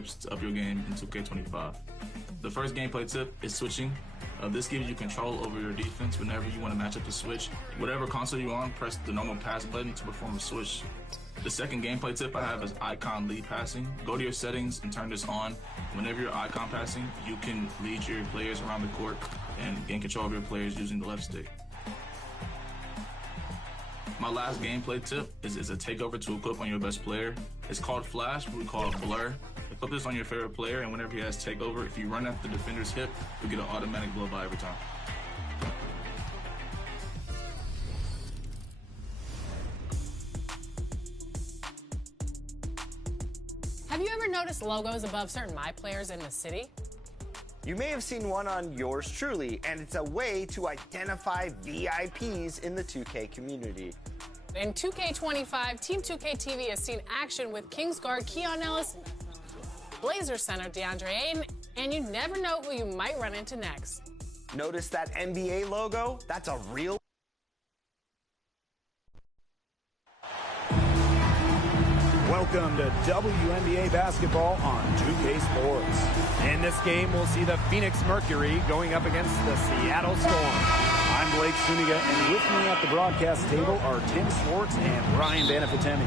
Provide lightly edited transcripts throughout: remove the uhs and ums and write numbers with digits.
aspects of your game in 2K25. The first gameplay tip is switching. This gives you control over your defense whenever you want to match up the switch. Whatever console you're on, press the normal pass button to perform a switch. The second gameplay tip I have is icon lead passing. Go to your settings and turn this on. Whenever you're icon passing, you can lead your players around the court and gain control of your players using the left stick. My last gameplay tip is a takeover to equip on your best player. It's called Flash, but we call it Blur. Equip this on your favorite player, and whenever he has takeover, if you run at the defender's hip, you get an automatic blow by every time. Have you ever noticed logos above certain My Players in the city? You may have seen one on yours truly, and it's a way to identify VIPs in the 2K community. In 2K25, Team 2K TV has seen action with Kingsguard Keon Ellis, Blazer center DeAndre Ayton, and you never know who you might run into next. Notice that NBA logo? That's a real... Welcome to WNBA basketball on 2K Sports. In this game, we'll see the Phoenix Mercury going up against the Seattle Storm. I'm Blake Suniga, and with me at the broadcast table are Tim Schwartz and Ryan Banafitemi.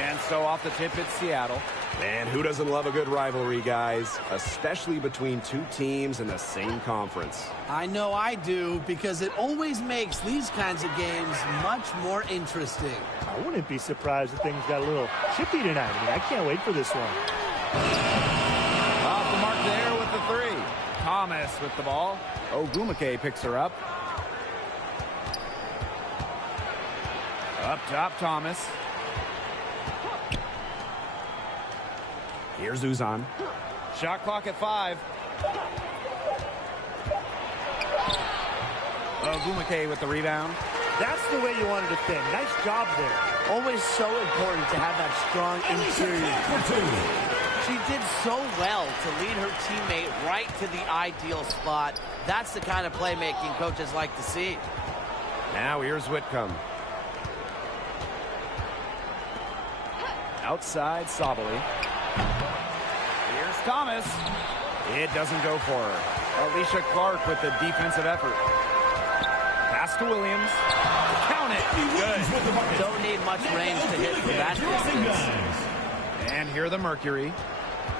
And so off the tip, it's Seattle. Man, who doesn't love a good rivalry, guys? Especially between two teams in the same conference. I know I do, because it always makes these kinds of games much more interesting. I wouldn't be surprised if things got a little chippy tonight. I mean, I can't wait for this one. Off the mark there with the three. Thomas with the ball. Wnba picks her up. Up top, Thomas. Here's Uzan. Shot clock at 5. Wnba with the rebound. That's the way you want to defend. Nice job there. Always so important to have that strong interior. She did so well to lead her teammate right to the ideal spot. That's the kind of playmaking coaches like to see. Now here's Whitcomb. Outside, Sabali. Here's Thomas. It doesn't go for her. Alicia Clark with the defensive effort. Pass to Williams. Count it. Good. Don't need much range to hit from that distance. And here the Mercury.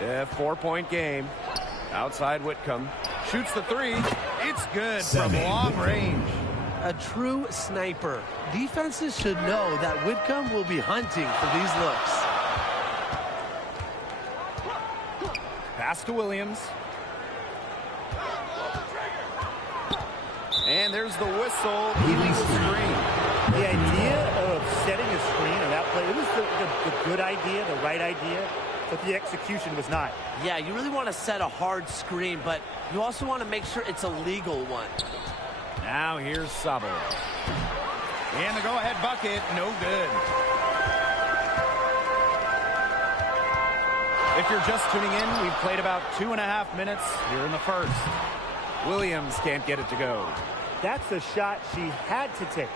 A 4-point game. Outside Whitcomb. Shoots the three. It's good from long range. A true sniper. Defenses should know that Whitcomb will be hunting for these looks. Pass to Williams. And there's the whistle. Illegal screen. The idea of setting a screen on that play, it was the good idea, the right idea, but the execution was not. Yeah, you really want to set a hard screen, but you also want to make sure it's a legal one. Now here's Sabali. And the go-ahead bucket, no good. If you're just tuning in, we've played about 2.5 minutes here in the first. Williams can't get it to go. That's a shot she had to take.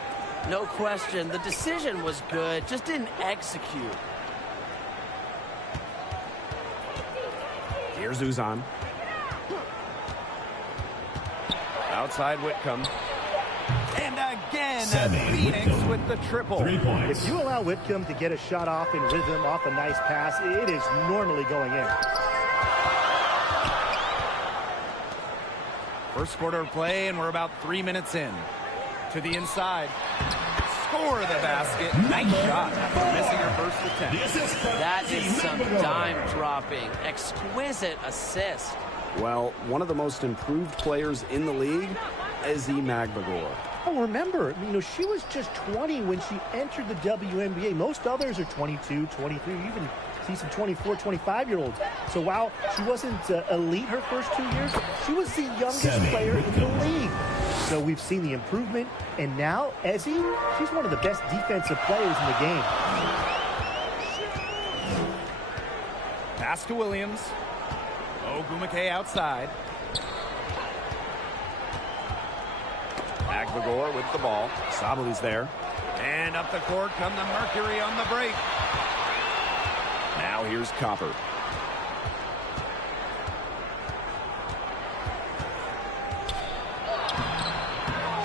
No question. The decision was good, just didn't execute. Here's Uzan. Outside Whitcomb. And again, Phoenix with the triple. 3 points. If you allow Whitcomb to get a shot off in rhythm, off a nice pass, it is normally going in. First quarter of play, and we're about 3 minutes in. To the inside. Score the basket. Nice shot after missing her first attempt. That is some dime dropping. Exquisite assist. Well, one of the most improved players in the league is Wnba. Oh, remember, she was just 20 when she entered the WNBA. Most others are 22, 23, even see some 24, 25-year-olds. So while she wasn't elite her first 2 years, she was the youngest player in the league. So we've seen the improvement, and now Ezzy, she's one of the best defensive players in the game. Pass to Williams. Wnba outside. Wnba with the ball. Sabali's there. And up the court come the Mercury on the break. Now Now here's Copper.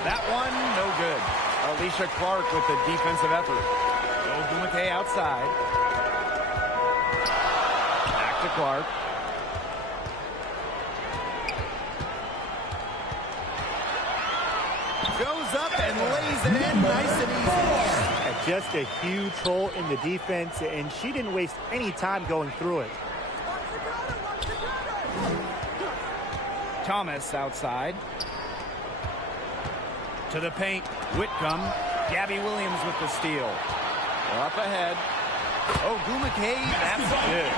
That one, no good. Alicia Clark with the defensive effort. Wnba outside. Back to Clark. Goes up and lays it in nice and easy. Just a huge hole in the defense, and she didn't waste any time going through it. Thomas outside. To the paint, Whitcomb. Gabby Williams with the steal. Up ahead. Wnba, that's good.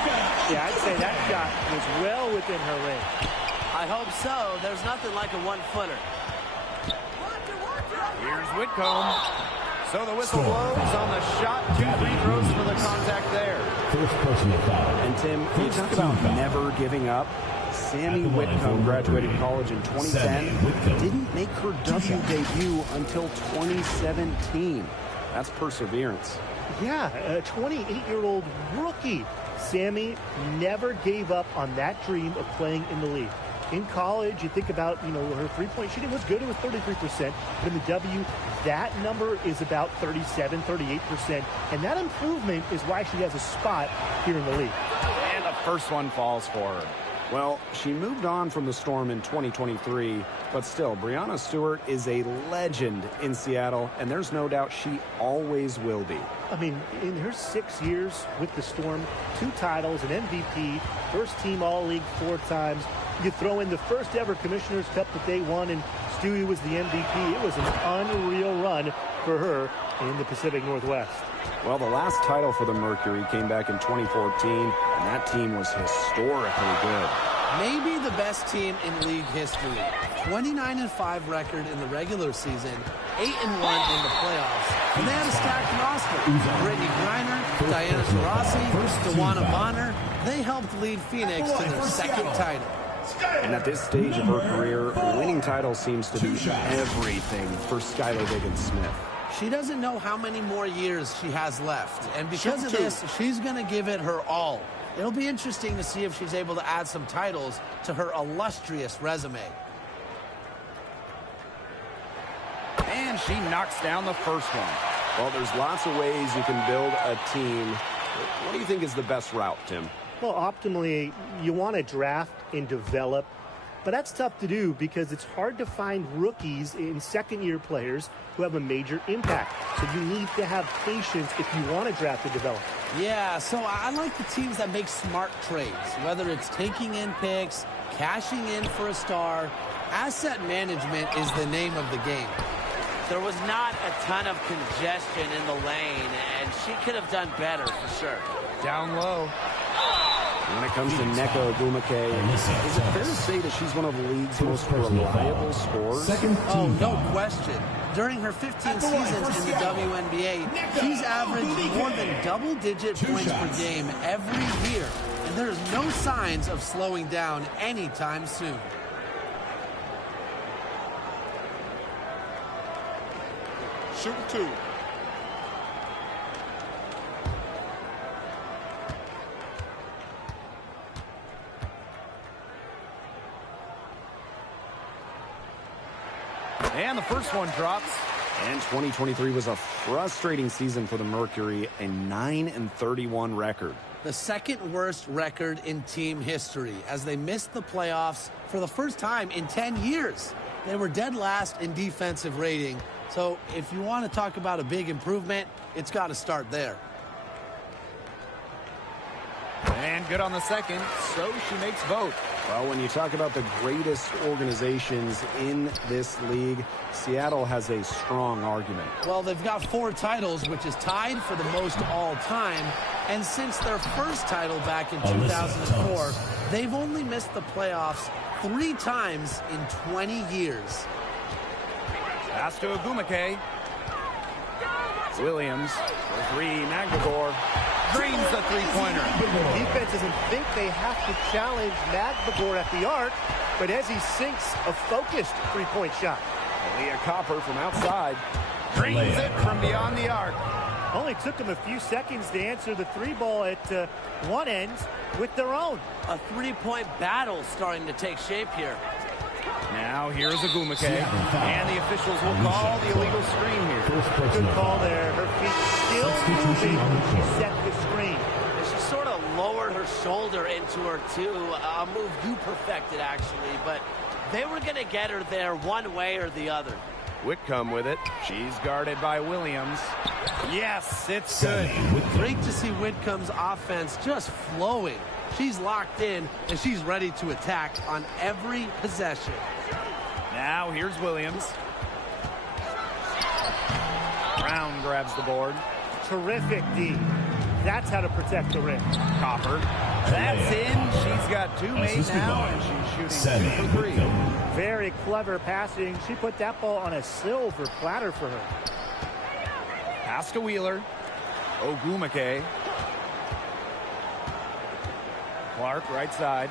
Yeah, I'd say that shot was well within her range. I hope so. There's nothing like a one-footer. Here's Whitcomb. So the whistle blows on the shot. 2 free throws for the contact there. First personal foul. And Tim, you talk about never giving up. Sammy Whitcomb graduated college in 2010. Didn't make her W debut until 2017. That's perseverance. Yeah, a 28-year-old rookie. Sammy never gave up on that dream of playing in the league. In college, you think about, her three-point shooting was good. It was 33%. But in the W, that number is about 37, 38%. And that improvement is why she has a spot here in the league. And the first one falls for her. Well, she moved on from the Storm in 2023, but still, Breanna Stewart is a legend in Seattle, and there's no doubt she always will be. I mean, in her 6 years with the Storm, 2 titles, an MVP, first team All-League 4 times. You throw in the first ever Commissioner's Cup that they won, and Stewie was the MVP. It was an unreal run for her in the Pacific Northwest. Well, the last title for the Mercury came back in 2014, and that team was historically good. Maybe the best team in league history. 29-5 record in the regular season, 8-1 in the playoffs, and they had a stacked roster. Brittany Griner, Diana Taurasi, Wnba Bonner, they helped lead Phoenix to their second title. And at this stage of her career, winning titles seems to be everything for Skylar Diggins-Smith. She doesn't know how many more years she has left, and because of this, she's going to give it her all. It'll be interesting to see if she's able to add some titles to her illustrious resume. And she knocks down the first one. Well, there's lots of ways you can build a team. What do you think is the best route, Tim? Well, optimally, you want to draft and develop, but that's tough to do because it's hard to find rookies in second-year players who have a major impact. So you need to have patience if you want to draft and develop. Yeah, so I like the teams that make smart trades, whether it's taking in picks, cashing in for a star. Asset management is the name of the game. There was not a ton of congestion in the lane, and she could have done better for sure. Down low. When it comes to Nneka Ogwumike, is it fair to say that she's one of the league's most reliable scorers? Oh, no question. During her 15 seasons in the WNBA, she's averaged more than double-digit points per game every year, and there's no signs of slowing down anytime soon. Shoot 2. And the first one drops. And 2023 was a frustrating season for the Mercury, a 9-31 record. The second worst record in team history as they missed the playoffs for the first time in 10 years. They were dead last in defensive rating. So if you want to talk about a big improvement, it's got to start there. And good on the second, so she makes both. Well, when you talk about the greatest organizations in this league, Seattle has a strong argument. Well, they've got 4 titles, which is tied for the most all time. And since their first title back in 2004, they've only missed the playoffs 3 times in 20 years. Pass to Ogwumike. Williams for 3, Magdagor. Drains the three-pointer. Defense doesn't think they have to challenge Magdagor at the arc, but as he sinks a focused three-point shot. Leah Copper from outside. Drains it from beyond the arc. Only took them a few seconds to answer the three ball at one end with their own. A three-point battle starting to take shape here. Now here's Wnba, and the officials will call the illegal screen here. Good call there. Her feet still moving when she set the screen. And she sort of lowered her shoulder into her, too. A move you perfected, actually. But they were going to get her there one way or the other. Whitcomb with it. She's guarded by Williams. Yes, it's good. Great to see Whitcomb's offense just flowing. She's locked in, and she's ready to attack on every possession. Now here's Williams. Brown grabs the board. Terrific D. That's how to protect the rim. Copper. That's in. She's got two made now, and she's shooting 2 for 3. Very clever passing. She put that ball on a silver platter for her. Pass to Wheeler. Wnba. Clark, right side.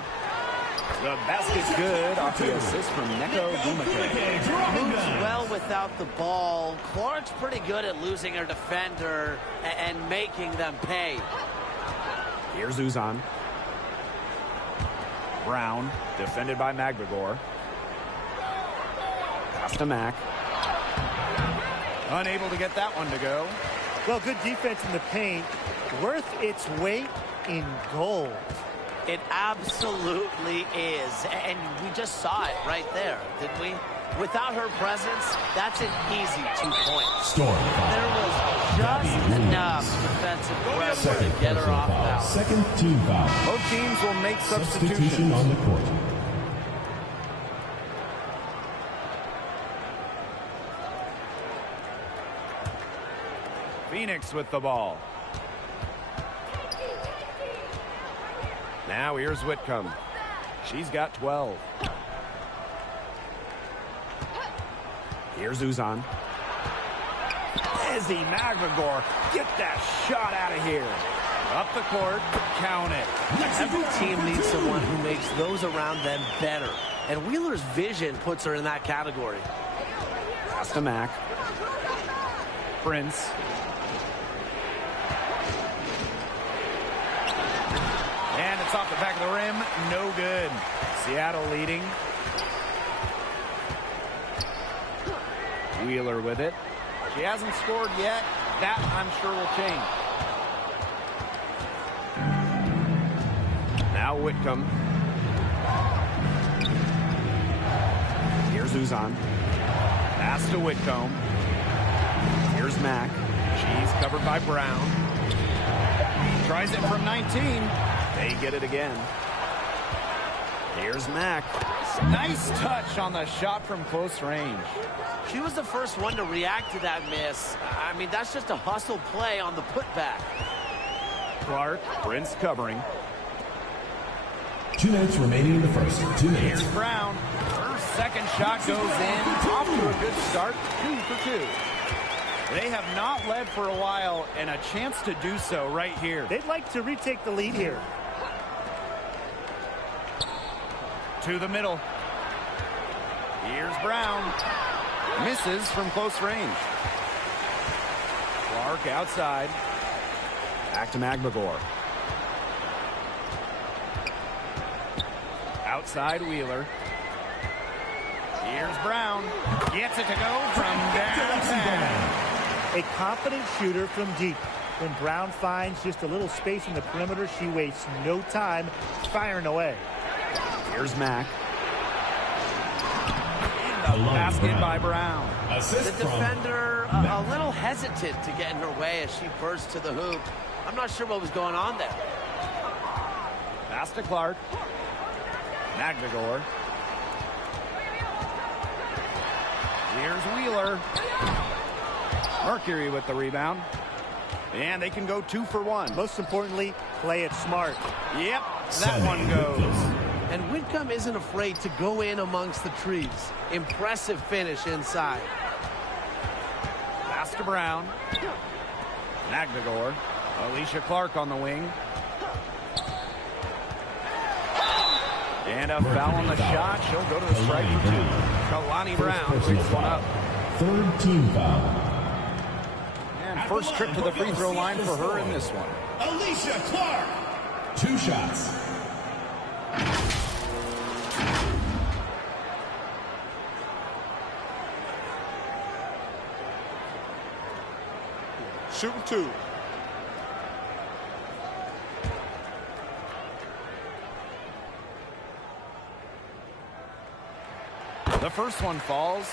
The basket's good off the assist from Wnba. Moves well without the ball. Clark's pretty good at losing her defender and making them pay. Here's Uzan. Brown, defended by McGregor. Pass to Mack. Unable to get that one to go. Well, good defense in the paint. Worth its weight in gold. It absolutely is. And we just saw it right there, didn't we? Without her presence, that's an easy 2 points. There was just enough defensive pressure to get her off balance. Second team foul. Both teams will make Substitution substitutions. on the court. Phoenix with the ball. Now here's Whitcomb. She's got 12. Here's Uzan. Izzy McGregor. Get that shot out of here. Up the court. Count it. Every team needs someone who makes those around them better. And Wheeler's vision puts her in that category. Pass to Mack. Prince. And it's off the back of the rim. No good. Seattle leading. Wheeler with it. She hasn't scored yet. That, I'm sure, will change. Now Whitcomb. Here's Uzan. Pass to Whitcomb. Here's Mack. She's covered by Brown. Tries it from 19. They get it again. Here's Mack. Nice touch on the shot from close range. She was the first one to react to that miss. I mean, that's just a hustle play on the putback. Clark, Prince covering. 2 minutes remaining in the first. 2 minutes. Here's Brown. Her second shot goes in. Off to a good start. 2 for 2. They have not led for a while, and a chance to do so right here. They'd like to retake the lead here. To the middle. Here's Brown. Misses from close range. Clark outside. Back to McGregor. Outside Wheeler. Here's Brown. Gets it to go from downtown. A confident shooter from deep. When Brown finds just a little space in the perimeter, she wastes no time firing away. Here's Mack. And the basket by Brown. The defender a little hesitant to get in her way as she burst to the hoop. I'm not sure what was going on there. Pass to Clark. McGregor. Here's Wheeler. Mercury with the rebound. And they can go 2 for 1. Most importantly, play it smart. Yep, that one goes. And Whitcomb isn't afraid to go in amongst the trees. Impressive finish inside. Pass to Brown. McGregor. Alicia Clark on the wing. And a foul on the shot. She'll go to the strike for 2. Kalani Brown picks one up. Third team foul. And First trip to the free throw line for her in this one. Alicia Clark. 2 shots. Shooting 2. The first one falls.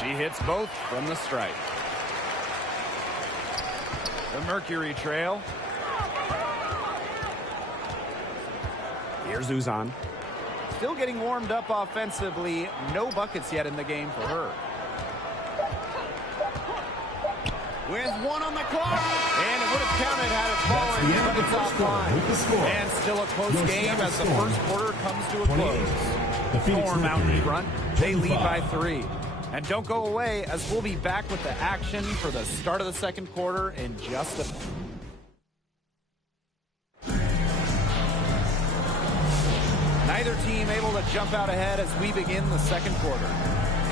She hits both from the stripe. The Mercury trail. Here's Uzan. Still getting warmed up offensively. No buckets yet in the game for her. With 1 on the clock. And it would have counted had it fallen, but it's offline. And still a close game as the first quarter comes to a close. Storm out in front. They lead by 3. And don't go away, as we'll be back with the action for the start of the second quarter in just a moment. Neither team able to jump out ahead as we begin the second quarter.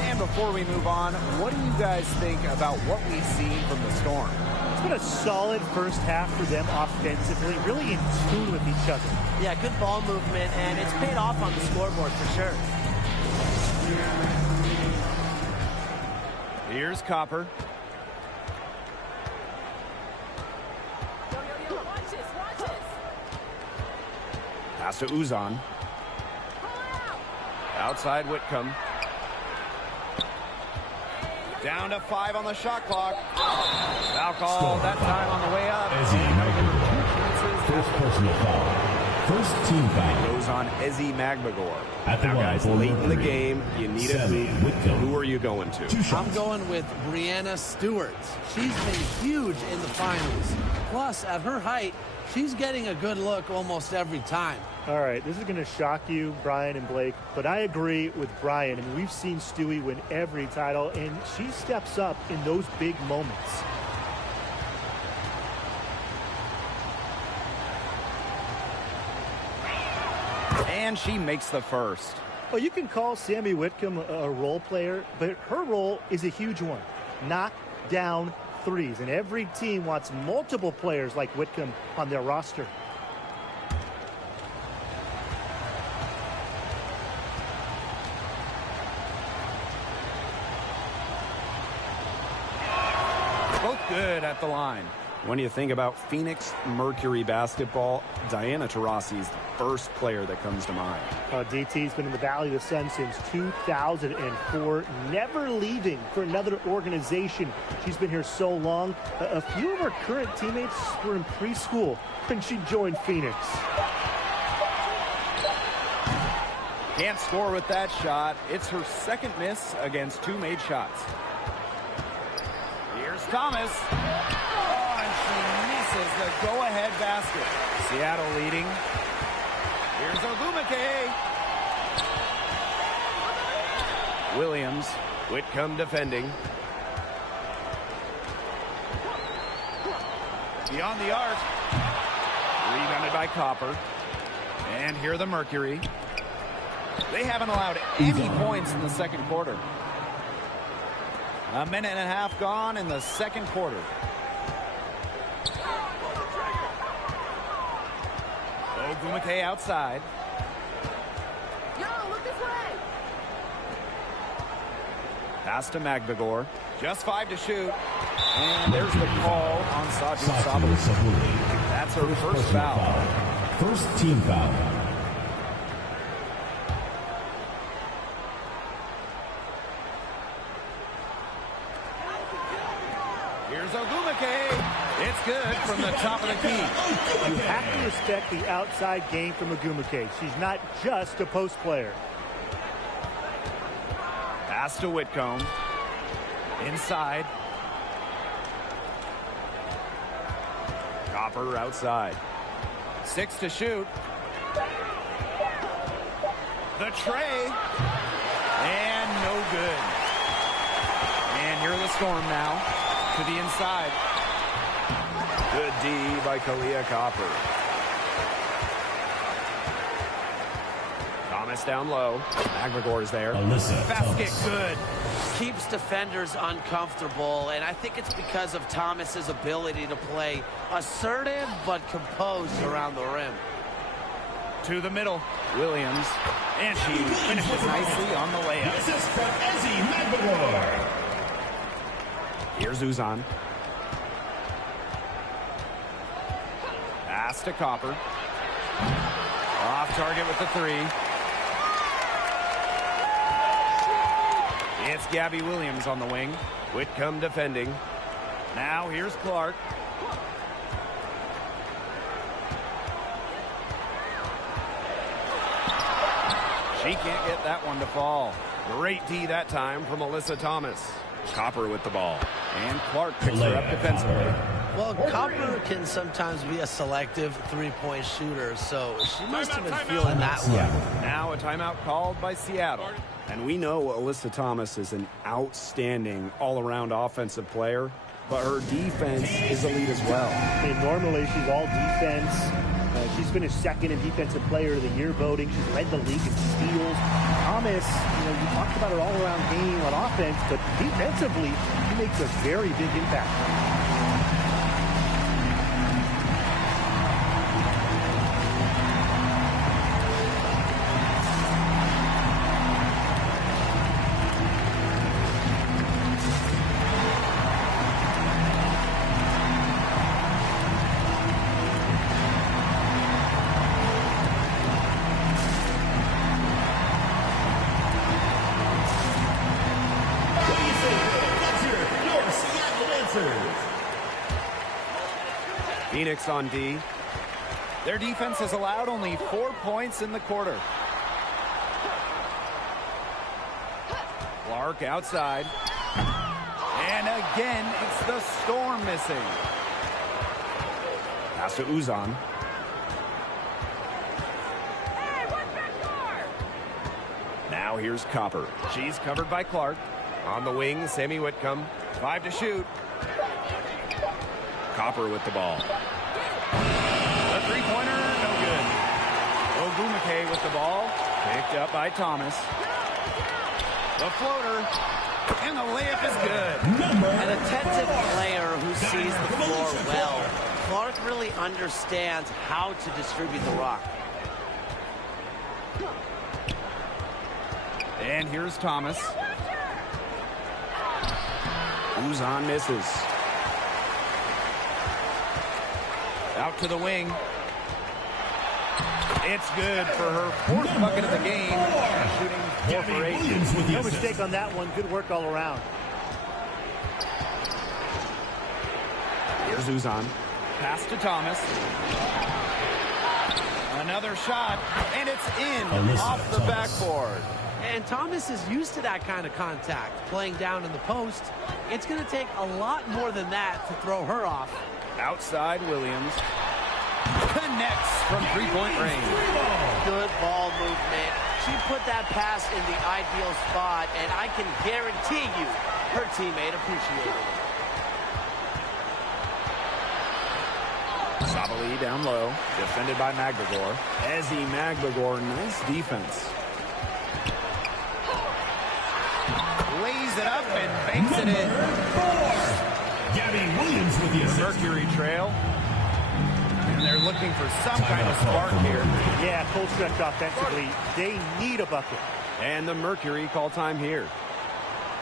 And before we move on, what do you guys think about what we've seen from the Storm? It's been a solid first half for them offensively, really in tune with each other. Yeah, good ball movement, and it's paid off on the scoreboard for sure. Here's Copper. Pass to Uzan. Outside Whitcomb. Down to 5 on the shot clock. Foul call that time on the way up. First personal foul. First team foul. Goes on Ezi Magbagor. At the now, guys, late in the game, you need a lead. Whitcomb. Who are you going to? I'm going with Brianna Stewart. She's been huge in the finals. Plus, at her height, she's getting a good look almost every time. All right, this is going to shock you, Brian and Blake, but I agree with Brian. I mean, we've seen Stewie win every title, and she steps up in those big moments. And she makes the first. Well, you can call Sammy Whitcomb a role player, but her role is a huge one. Knock down threes, and every team wants multiple players like Whitcomb on their roster. Both good at the line. When you think about Phoenix Mercury basketball, Diana Taurasi is the first player that comes to mind. DT's been in the Valley of the Sun since 2004, never leaving for another organization. She's been here so long. A few of her current teammates were in preschool when she joined Phoenix. Can't score with that shot. It's her second miss against 2 made shots. Here's Thomas. The go-ahead basket. Seattle leading. Here's Ogumake. Williams. Whitcomb defending. Beyond the arc. Rebounded by Copper. And here the Mercury. They haven't allowed any points in the second quarter. A minute and a half gone in the second quarter. Ogumake outside. Yo, look this way. Pass to Magbagor. Just 5 to shoot. And there's the call on Saju Sabali. That's her first foul. First team foul. Here's Ogumake. It's good from the top of the key. You have to respect the outside game from Ogumake. She's not just a post player. Pass to Whitcomb. Inside. Copper outside. 6 to shoot. The tray. And no good. And here are the Storm now. to the inside. Good D by Kalia Copper. Thomas down low. McGregor is there. Basket good. Keeps defenders uncomfortable, and I think it's because of Thomas's ability to play assertive but composed around the rim. To the middle. Williams. And she finishes nicely on the layup. This is from McGregor. Here's Uzan. Pass to Copper. Off target with the three. It's Gabby Williams on the wing. Whitcomb defending. Now here's Clark. She can't get that one to fall. Great D that time from Alyssa Thomas. Copper with the ball. And Clark picks her up defensively. Well, Copper can sometimes be a selective three-point shooter, so she must have been feeling that one. Now a timeout called by Seattle. And we know Alyssa Thomas is an outstanding all-around offensive player, but her defense is elite as well. I mean, normally she's all defense. She's finished second in Defensive Player of the Year voting. She's led the league in steals. Thomas, you talked about her all-around game on offense, but defensively, she makes a very big impact. Phoenix on D. Their defense has allowed only 4 points in the quarter. Clark outside. And again, it's the Storm missing. Pass to Uzan. Now here's Copper. She's covered by Clark. On the wing, Sammy Whitcomb. 5 to shoot. Copper with the ball. The three-pointer, no good. Wnba with the ball. Picked up by Thomas. The floater. And the layup is good. An attentive player who sees the floor well. Clark really understands how to distribute the rock. And here's Thomas. Uzan misses. Out to the wing. It's good for her fourth bucket of the game. Shooting 4 for 8. No mistake on that one. Good work all around. Here's Uzan. Pass to Thomas. Another shot, and it's in off the backboard. And Thomas is used to that kind of contact, playing down in the post. It's going to take a lot more than that to throw her off. Outside Williams. Connects from three-point range. Good ball movement. She put that pass in the ideal spot, and I can guarantee you her teammate appreciated it. Sabali down low, defended by McGregor. Ezzy McGregor, nice defense. Lays it up and banks it in. Gabby Williams with the assist. Mercury trail. And they're looking for some kind of spark here. Yeah, cold stretch offensively. They need a bucket. And the Mercury call time here.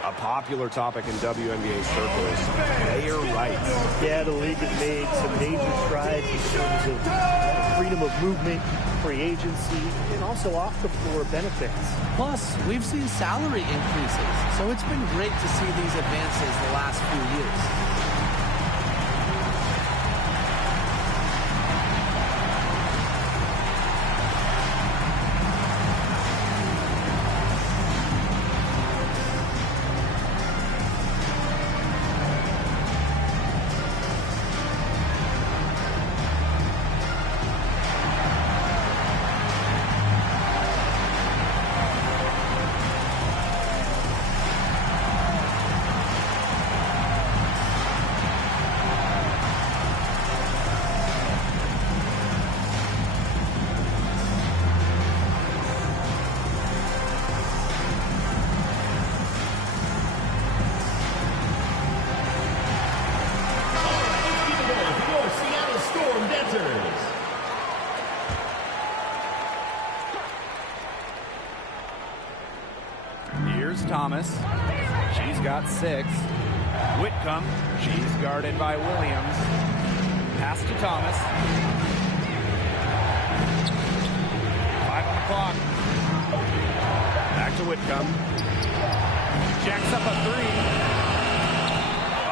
A popular topic in WNBA circles, player rights. Yeah, the league has made some major strides in terms of freedom of movement, free agency, and also off-the-floor benefits. Plus, we've seen salary increases, so it's been great to see these advances the last few years. Thomas. She's got 6. Whitcomb, she's guarded by Williams. Pass to Thomas. 5 on the clock. Back to Whitcomb. Jacks up a 3.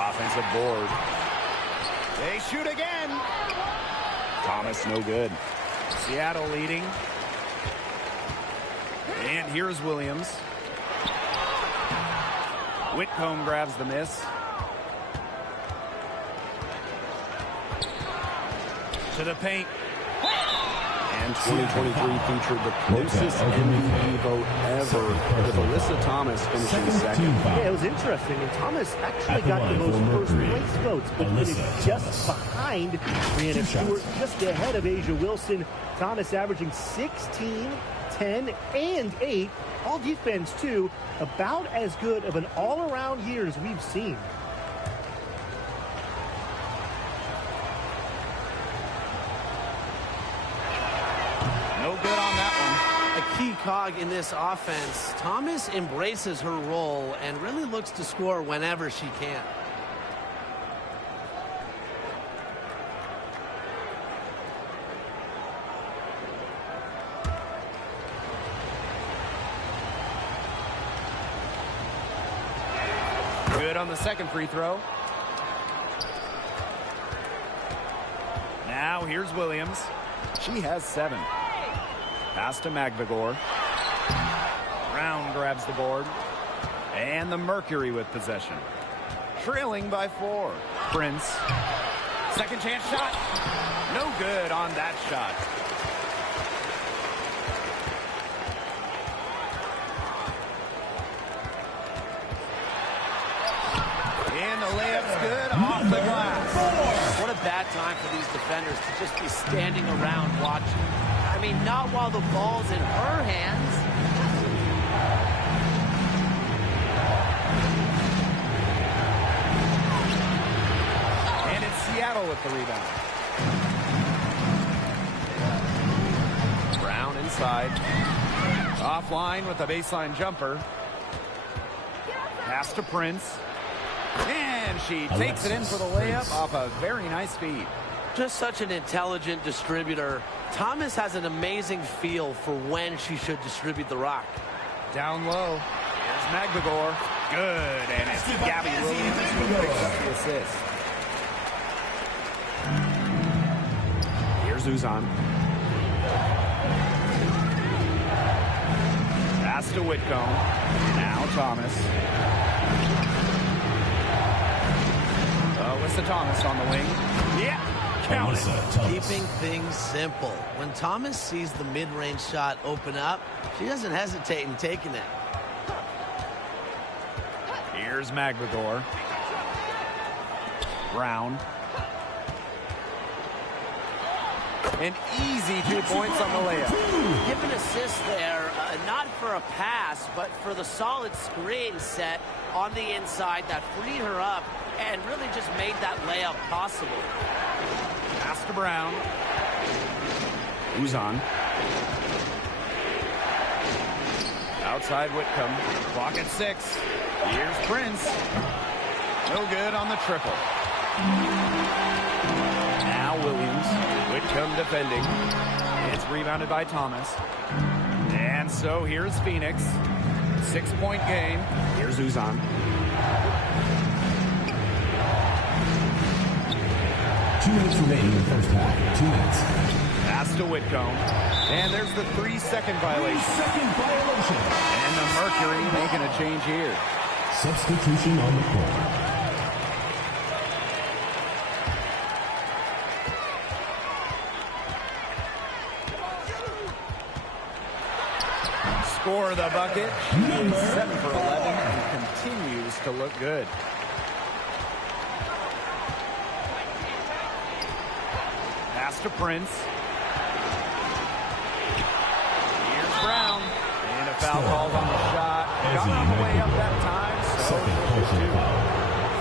Offensive board. They shoot again. Thomas no good. Seattle leading. And here's Williams. Whitcomb grabs the miss. To the paint. And 2023 featured the closest MVP vote ever, with Alyssa Thomas finishing second. Yeah, it was interesting. And Thomas actually got the most first-place votes, but finished just behind Brianna Stewart, just ahead of Asia Wilson. Thomas averaging 16, 10, and 8. All defense, too. About as good of an all-around year as we've seen. No good on that one. A key cog in this offense. Thomas embraces her role and really looks to score whenever she can. Good on the second free throw. Now here's Williams. She has 7. Pass to Magvigor. Brown grabs the board. And the Mercury with possession. Trailing by 4. Prince. Second chance shot. No good on that shot. And the layup's good off the glass. What a bad time for these defenders to just be standing around watching. I mean, not while the ball's in her hands. And it's Seattle with the rebound. Brown inside. Offline with a baseline jumper. Pass to Prince. And she takes it in for the layup off a very nice feed. Just such an intelligent distributor. Thomas has an amazing feel for when she should distribute the rock. Down low. Here's Magvigor. Good. And it's Gabby Williams who picks up the assist. Here's Uzan. Pass to Whitcomb. Now Thomas. Alyssa Thomas on the wing. Yeah. Count it. Keeping things simple. When Thomas sees the mid-range shot open up, she doesn't hesitate in taking it. Here's Magvigor. Brown. An easy 2 points on the layup. Give an assist there, not for a pass, but for the solid screen set on the inside that freed her up and really just made that layup possible. Pass to Brown. Uzan. Outside Whitcomb. Clock at 6. Here's Prince. No good on the triple. Now Williams. Whitcomb defending. It's rebounded by Thomas. And so here's Phoenix. 6-point game. Here's Uzan. Two minutes remaining in the first half. 2 minutes. Pass to Whitcomb. And there's the 3-second violation. 3-second violation. And the Mercury making a change here. Substitution on the court. Score the bucket. She's 7 for 11 and continues to look good. Pass to Prince. Here's Brown. And a foul called on the shot. Got on the way up that time. So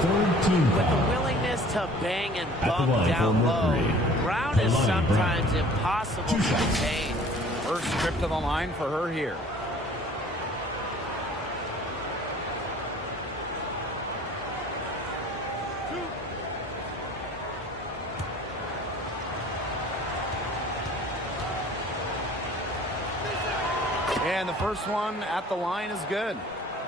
Third team With the foul. willingness to bang and bump down low, Brown is sometimes impossible to contain. First trip to the line for her here. And the first one at the line is good.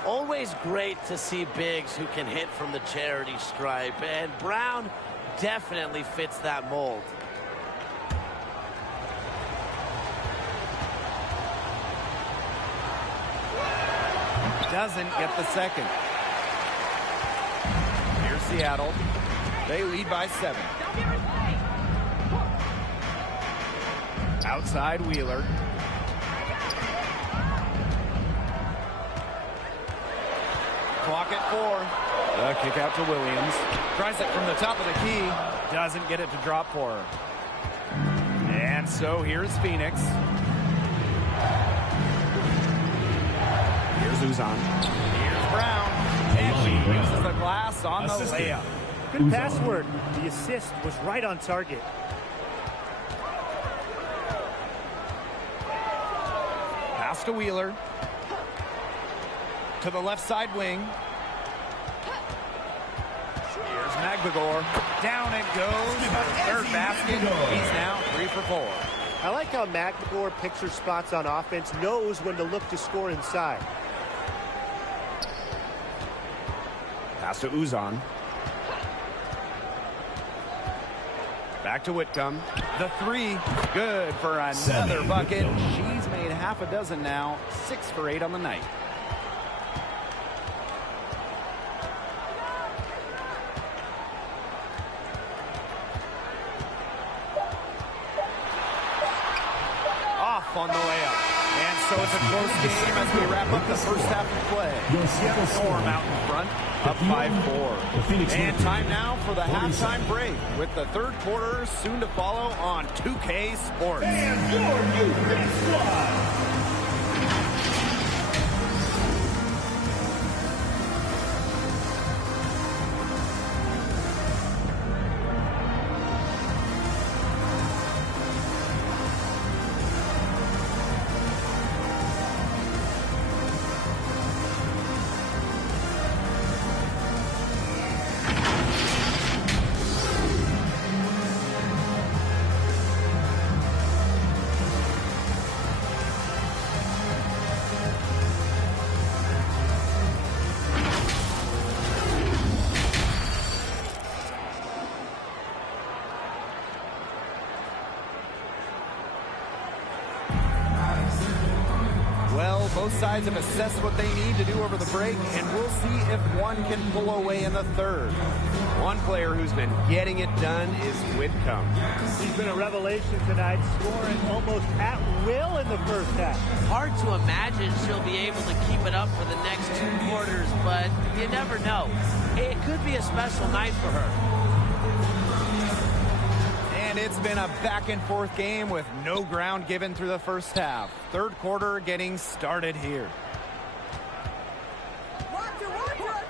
Always great to see bigs who can hit from the charity stripe, and Brown definitely fits that mold. Doesn't get the second. Here's Seattle. They lead by 7. Outside Wheeler. Clock at 4. The kick out to Williams. Tries it from the top of the key. Doesn't get it to drop for her. And so here's Phoenix. Here's Uzan. Here's Brown. And she uses the glass on the layup. Good password. The assist was right on target. Pass to Wheeler. To the left side wing. Here's Magdagor. Down it goes. Third basket. He's now 3 for 4. I like how Magdagor picks her spots on offense, knows when to look to score inside. Pass to Uzan. Back to Whitcomb. The 3. Good for another bucket. She's made half a dozen now. 6 for 8 on the night. On the layup. And so it's a close game as we wrap up the first half of play. Seattle Storm out in front, up 5-4. And time now for the halftime break with the third quarter soon to follow on 2K Sports. And your new big squad. Both sides have assessed what they need to do over the break, and we'll see if one can pull away in the third. One player who's been getting it done is Whitcomb. He's been a revelation tonight, scoring almost at will in the first half. Hard to imagine she'll be able to keep it up for the next 2 quarters, but you never know. It could be a special night for her. And it's been a back-and-forth game with no ground given through the first half. Third quarter getting started here.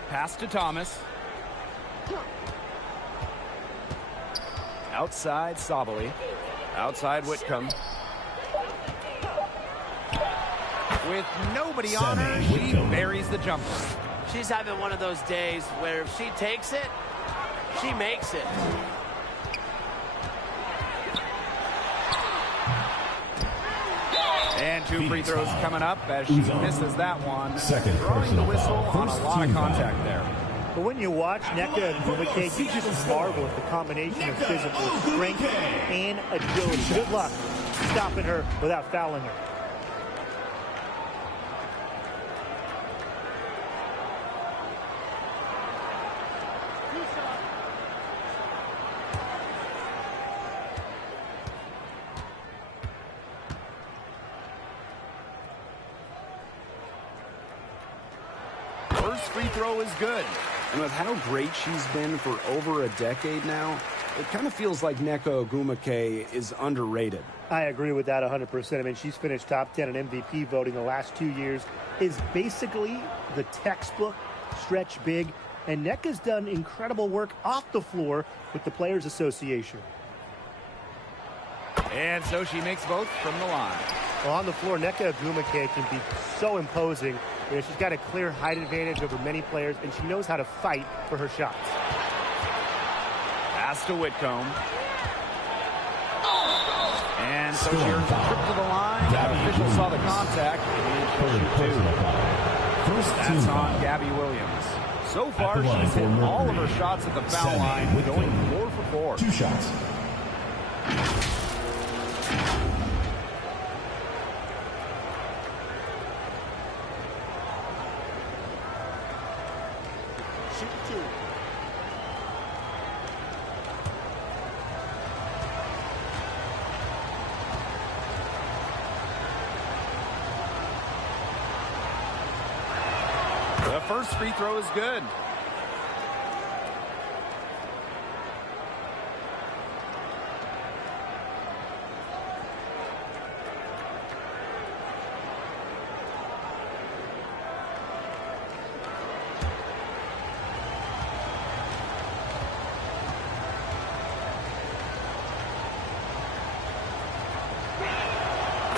Pass to Thomas. Outside Sabali. Outside Whitcomb. With nobody on her, she buries the jumper. She's having one of those days where if she takes it, she makes it. And 2 free throws coming up as she misses that one. Throwing the whistle on a lot of contact there. But when you watch Nneka and Wnba, you just marvel at the combination of physical strength and agility. Good luck stopping her without fouling her. First free throw is good. And with how great she's been for over a decade now, it kind of feels like Nneka Ogwumike is underrated. I agree with that 100%. I mean, she's finished top 10 in MVP voting the last 2 years, is basically the textbook stretch big, and Nneka's done incredible work off the floor with the Players Association. And so she makes both from the line. Well, on the floor, Nneka Ogwumike can be so imposing. You know, she's got a clear height advantage over many players, and she knows how to fight for her shots. Pass to Whitcomb. And So she earns a trip to the line. The official saw the contact. And she'll shoot two. That's on Gabby Williams. So far, she's hit all of her shots at the foul line, going 4 for 4. 2 shots. Shoot 2. The first free throw is good.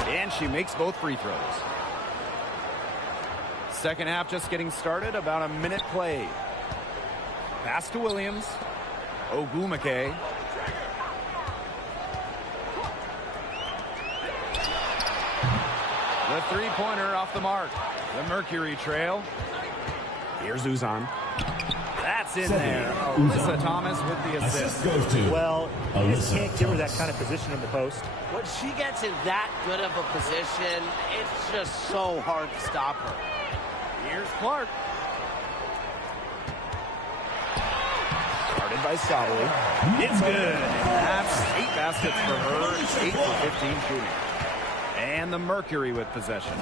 And she makes both free throws. Second half just getting started, about a minute played. Pass to Williams. Wnba. The three-pointer off the mark. The Mercury trail. Here's Uzan. That's in there. Alyssa Thomas with the assist. Goes to Well, you just Alyssa can't give her that Thomas. kind of position in the post. When she gets in that good of a position, it's just so hard to stop her. Here's Clark. Started by Sabali. It's good. That's 8 baskets for her. 8 for 15 shooting. And the Mercury with possession.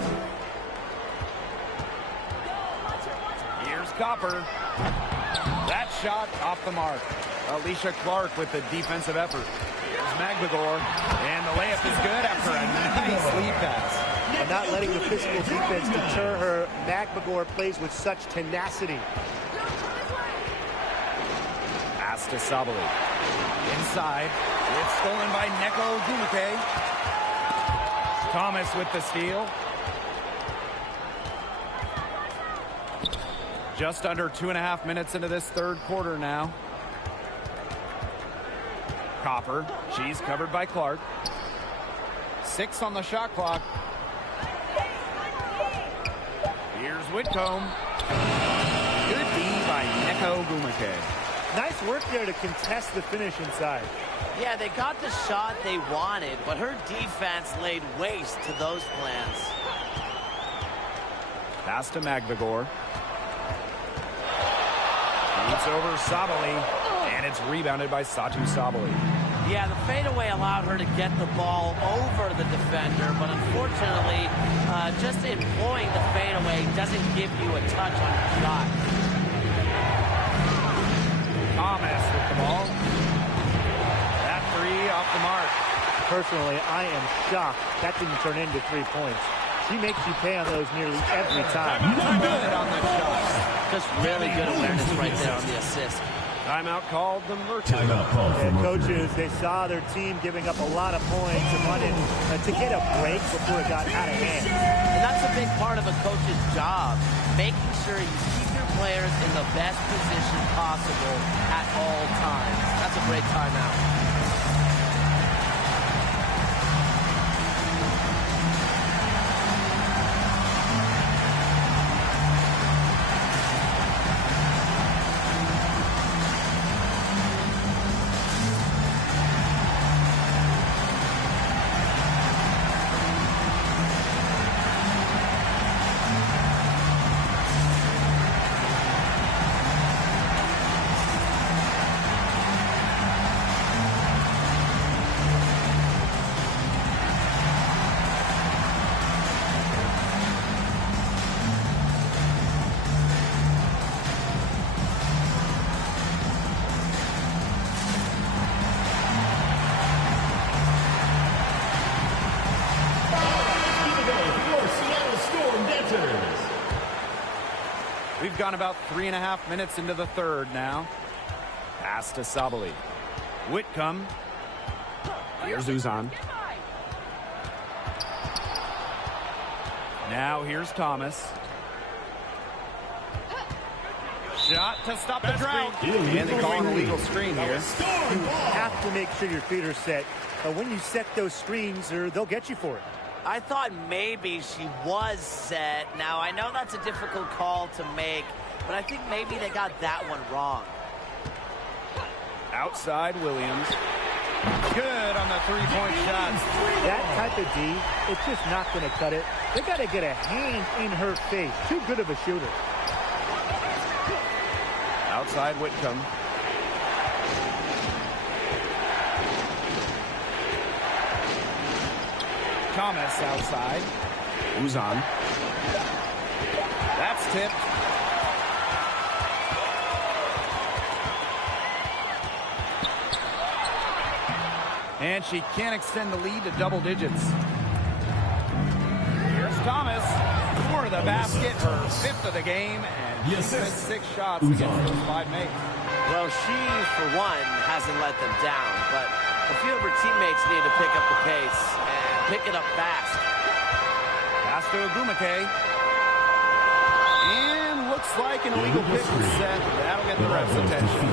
Here's Copper. That shot off the mark. Alicia Clark with the defensive effort. Here's Magbagor. And the layup is good after a nice lead pass. And not letting the physical defense deter her. Magbagor plays with such tenacity. Pass to Sabali. Inside. It's stolen by Wnba. Thomas with the steal. Just under 2.5 minutes into this third quarter now. Copper. She's covered by Clark. 6 on the shot clock. Here's Whitcomb. Good D by Wnba. Nice work there to contest the finish inside. Yeah, they got the shot they wanted, but her defense laid waste to those plans. Pass to Magbagor. Shoots over Sabali, and it's rebounded by Satu Sabali. Yeah, the fadeaway allowed her to get the ball over the defender, but unfortunately, just employing the fadeaway doesn't give you a touch on your shot. Thomas with the ball. That 3 off the mark. Personally, I am shocked that didn't turn into 3 points. She makes you pay on those nearly every time. Good on that shot. Just really good awareness right there on the assist. Timeout called the Mercury. Timeout called for And Mercury. coaches, they saw their team giving up a lot of points and wanted to get a break before it got out of hand. And that's a big part of a coach's job, making sure you keep your players in the best position possible at all times. That's a great timeout. We've gone about 3.5 minutes into the third now. Pass to Sabali. Whitcomb. Here's Uzan. Now here's Thomas. Shot to stop the drought. And they call an illegal screen here. You have to make sure your feet are set. But when you set those screens, they'll get you for it. I thought maybe she was set. Now, I know that's a difficult call to make, but I think maybe they got that one wrong. Outside Williams. Good on the three-point shot. That type of D, it's just not going to cut it. They got to get a hand in her face. Too good of a shooter. Outside Whitcomb. Thomas outside. Uzan. That's tipped. And she can't extend the lead to double digits. Here's Thomas for the basket, her 5th of the game, and she's missed 6 shots against those 5 mates. Well, she, for one, hasn't let them down, but a few of her teammates need to pick up the pace and pick it up fast. Pass to Wnba. And looks like an illegal pick was set. That'll get the ref's attention.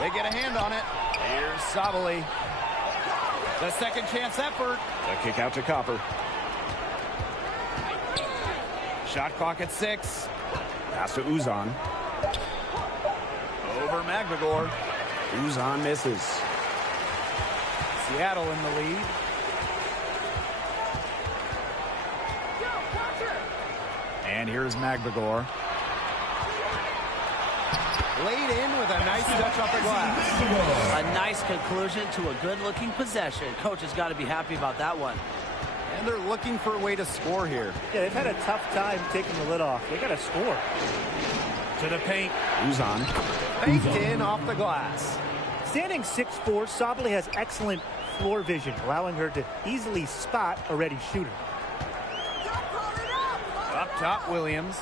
They get a hand on it. Here's Savali. The second chance effort. The kick out to Copper. Shot clock at 6. Pass to Uzan. Over Magvagor. Uzan misses. Seattle in the lead. And here's Magvagor. Laid in with a nice touch off the glass. A nice conclusion to a good-looking possession. Coach has got to be happy about that one. And they're looking for a way to score here. Yeah, they've had a tough time taking the lid off. They got to score. To the paint. Uzan. Baked in off the glass. Standing 6'4", Sabali has excellent floor vision, allowing her to easily spot a ready shooter. Up top, Williams.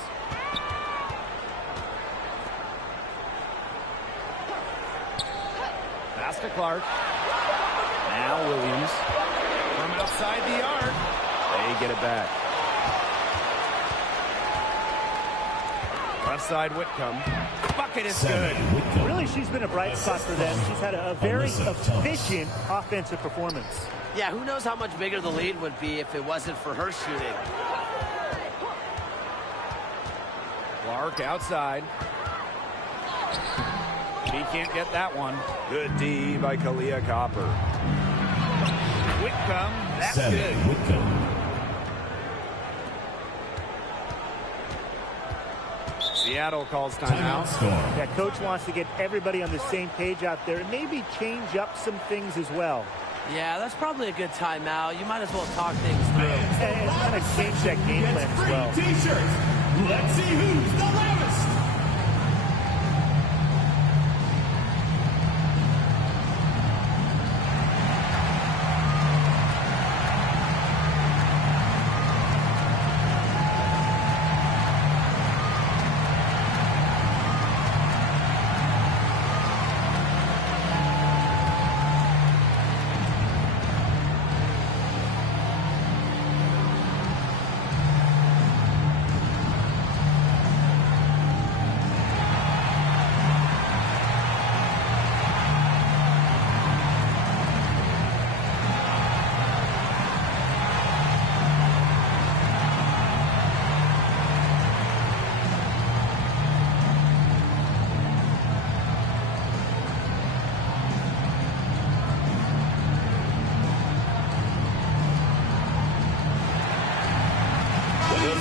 Pass to Clark. Now Williams. From outside the arc. They get it back. Left side Whitcomb. Bucket is good. Really, she's been a bright spot for them. She's had a very efficient offensive performance. Yeah, who knows how much bigger the lead would be if it wasn't for her shooting. Clark outside. She can't get that one. Good D by Kalia Copper. Whitcomb, that's good. Whitcomb. Seattle calls timeout. Yeah, coach wants to get everybody on the same page out there and maybe change up some things as well. Yeah, that's probably a good timeout. You might as well talk things through. And kind of change that game plan as well. T-shirts. Let's see who's the loudest.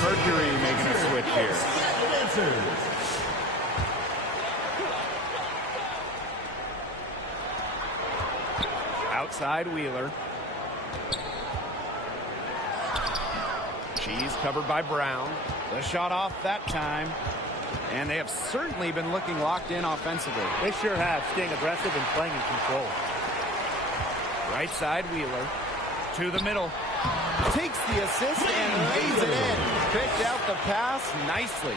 Mercury making a switch here. Outside Wheeler. She's covered by Brown. The shot off that time. And they have certainly been looking locked in offensively. They sure have, staying aggressive and playing in control. Right side Wheeler. To the middle. Takes the assist and lays it in. Picked out the pass nicely.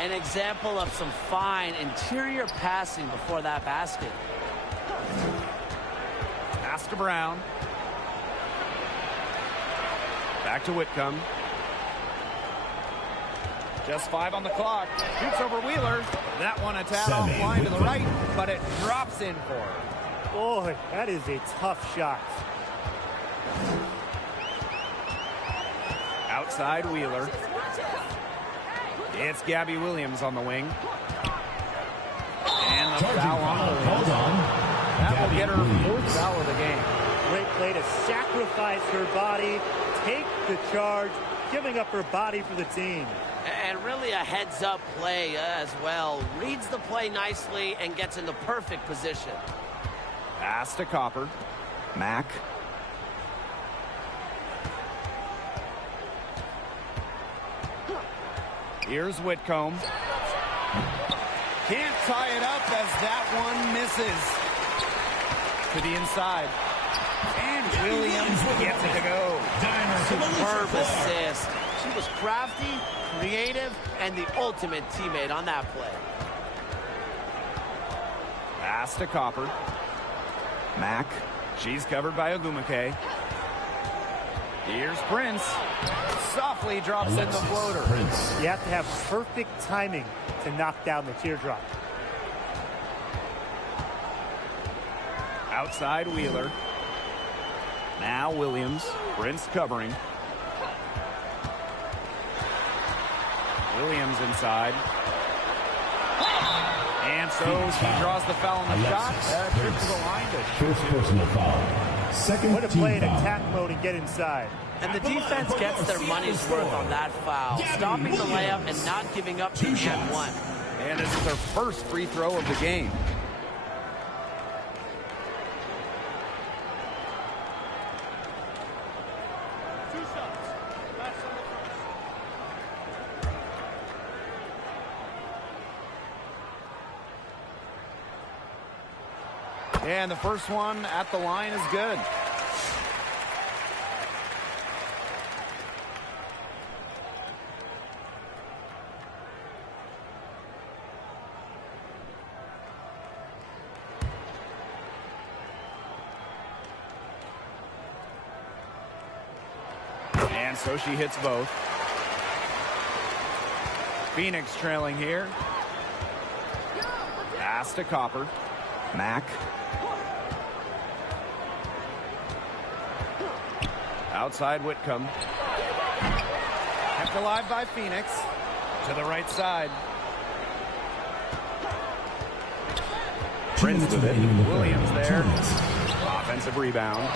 An example of some fine interior passing before that basket. Pass to Brown. Back to Whitcomb. Just 5 on the clock. Shoots over Wheeler. That one a tad offline to the right, but it drops in for her. Boy, that is a tough shot. Outside Wheeler. It's Gabby Williams on the wing. And the foul on Williams. That will get her 4th foul of the game. Great play to sacrifice her body, take the charge, giving up her body for the team. And really a heads-up play as well. Reads the play nicely and gets in the perfect position. Pass to Copper. Mack. Here's Whitcomb. Can't tie it up as that one misses. To the inside. And Williams gets it to go. Superb assist. She was crafty, creative, and the ultimate teammate on that play. Pass to Copper. Mack. She's covered by Ogumake. Here's Prince. Softly drops in the floater. You have to have perfect timing to knock down the teardrop. Outside Wheeler. Now Williams. Prince covering. Williams inside. And so she draws the foul on the shot. Trip to the line to First personal foul. Second Way to play in attack mode and get inside. And the defense gets their money's worth on that foul. Stopping the layup and not giving up the and one. And this is their first free throw of the game. And the first one at the line is good. And so she hits both. Phoenix trailing here. Pass to Copper. Mack. Outside Whitcomb. Kept alive by Phoenix. To the right side. Prince with it. Williams there. Offensive rebound.